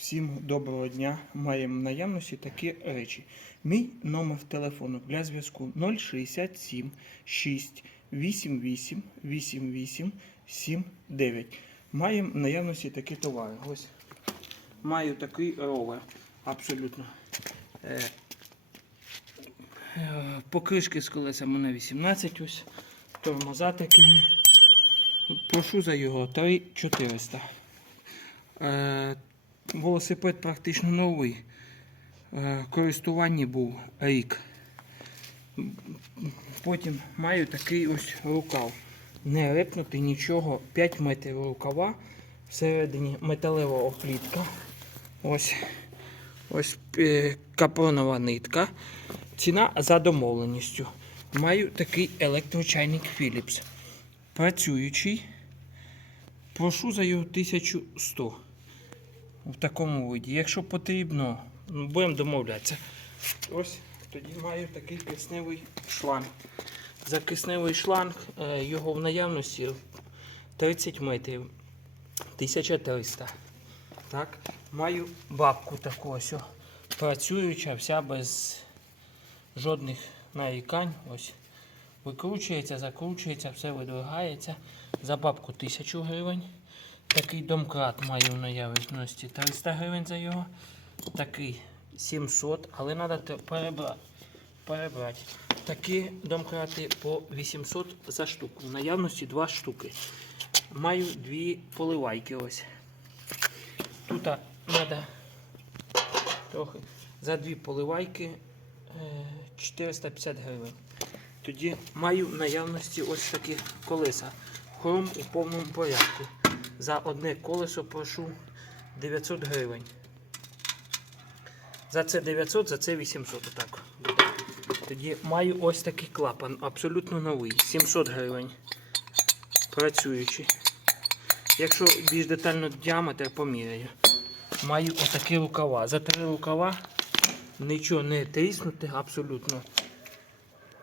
Всім доброго дня. Маємо в наявності такі речі. Мій номер телефону для зв'язку 067 6 88 88 79. Маємо в наявності такі товари. Ось маю такий ровер. Абсолютно. Е, е, Покришки з колесами на 18 ось. Тормоза такі. Прошу за його 3400. Велосипед практично новий. Е, користування був рік. Потім маю такий ось рукав. Не рипнутий нічого. 5 метрів рукава. Всередині металева оплітка. Ось, ось е, капронова нитка. Ціна за домовленістю. Маю такий електрочайник Philips. Працюючий. Прошу за його 1100 в такому виді. Якщо потрібно, ну, будемо домовлятися. Ось тоді маю такий кисневий шланг. За кисневий шланг е, його в наявності 30 метрів. 1300. Так. Маю бабку таку ось. Працююча, вся без жодних нарікань. Ось. Викручується, закручується, все видвигається. За бабку 1000 гривень. Такий домкрат маю в наявності 300 гривень за його. Такий 700, але треба перебрати. перебрати. Такі домкрати по 800 за штуку. В наявності 2 штуки. Маю дві поливайки ось. Тут треба трохи за дві поливайки е, 450 гривень. Тоді маю в наявності ось такі колеса. Хром у повному порядку. За одне колесо прошу 900 гривень. За це 900, за це 800. Отак. Тоді маю ось такий клапан, абсолютно новий. 700 гривень. Працюючий. Якщо більш детально діаметр поміряю. Маю отакі рукава. За три рукава нічого не тріснути абсолютно.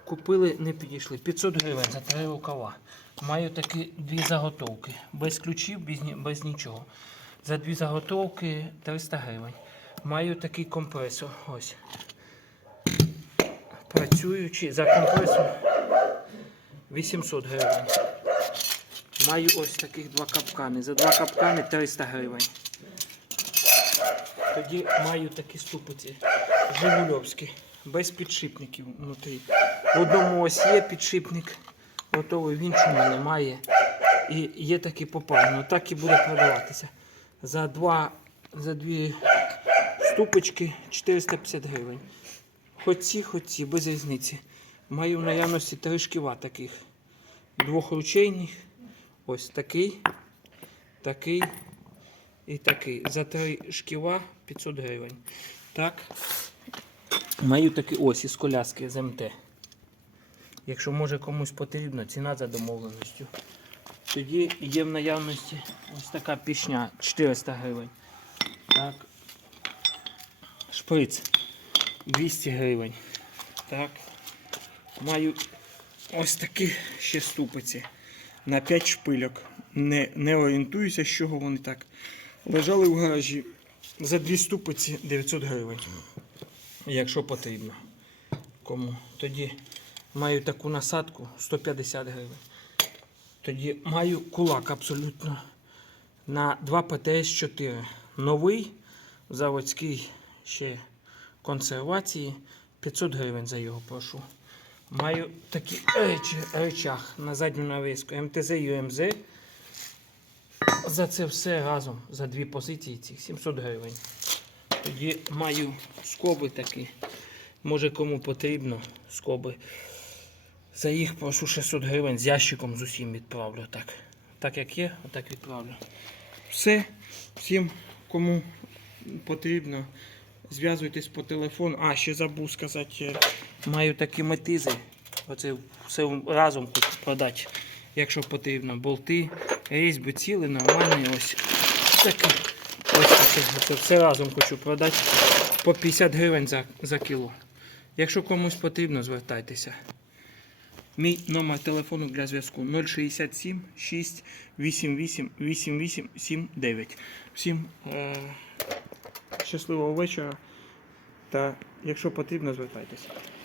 Купили, не підійшли. 500 гривень за три рукава. Маю такі дві заготовки. Без ключів, без, без нічого. За дві заготовки 300 гривень. Маю такий компресор. Ось. Працюючи за компресор 800 гривень. Маю ось таких два капкани. За два капкани 300 гривень. Тоді маю такі ступиці Жигульовські, без підшипників внутрі. В одному ось є підшипник, готовий, в іншому немає. І є такі попарно. Так і буде продаватися. За, два, за дві ступочки 450 гривень. Хоч ці, ці, без різниці. Маю в наявності три шківа таких. Двохручейних. Ось такий, такий і такий. За три шківа 500 гривень. Так. Маю такі ось із коляски з МТ. Якщо може комусь потрібно, ціна за домовленістю. Тоді є в наявності ось така пішня 400 гривень. Так. Шприц 200 гривень. Так. Маю ось такі ще ступиці на 5 шпильок. Не, не орієнтуюся, з чого вони так. Лежали в гаражі за дві ступиці 900 гривень. Якщо потрібно. Кому? Тоді маю таку насадку 150 гривень. Тоді маю кулак абсолютно на 2 ПТС-4. Новий, заводський ще консервації. 500 гривень за його прошу. Маю речі, речах на задню навіску МТЗ ЮМЗ. За це все разом, за дві позиції цих 700 гривень. Тоді маю скоби такі. Може кому потрібно скоби. За їх прошу 600 гривень з ящиком з усім відправлю. Так, так як є, отак відправлю. Все. Всім, кому потрібно, зв'язуйтесь по телефону. А, ще забув сказати, е, маю такі метизи. Оце все разом хочу продати, якщо потрібно. Болти, різьби ціли, нормальні. Ось такі. Ось таке. Це все разом хочу продати по 50 гривень за, за кіло. Якщо комусь потрібно, звертайтеся. Мій номер телефону для зв'язку 067 6 88 88 79. Всім е, щасливого вечора. Та якщо потрібно, звертайтеся.